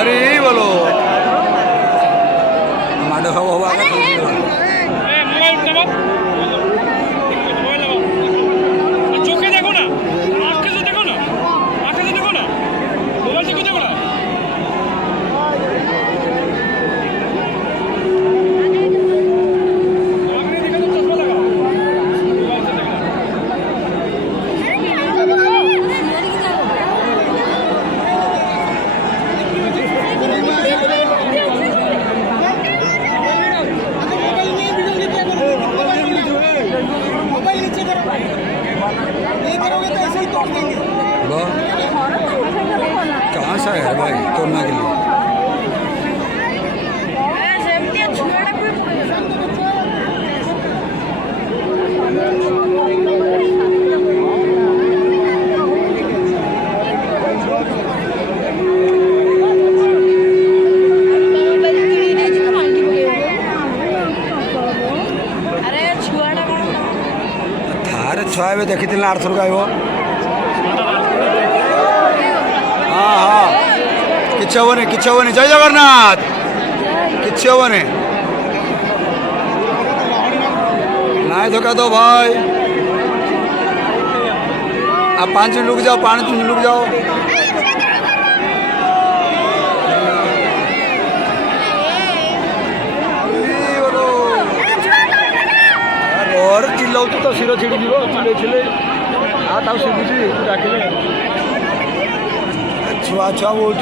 अरे बोलो माडो खाओ हवा चोखे देखो ना आंखें से देखो ना आंखें से देखो ना मोबाइल से क्यों देखो ना आंखें देखो तो चश्मा लगा मोबाइल से देखना कहाँ से है भाई तोड़ने के लिए थारे छुआ भी देखी थी आरथर गायब हाँ हाँ किच्छे हेनी जय जगन्नाथ किच्छे हेनी ना धोखा दो भाई आप 5 मिनट रुक जाओ 5 मिनट रुक जाओ और चिल्लाऊ तो शिर छिड़ी चिल्ले छिले हाथ आउ शुभुची डाकिले छुआ छुआ बहुत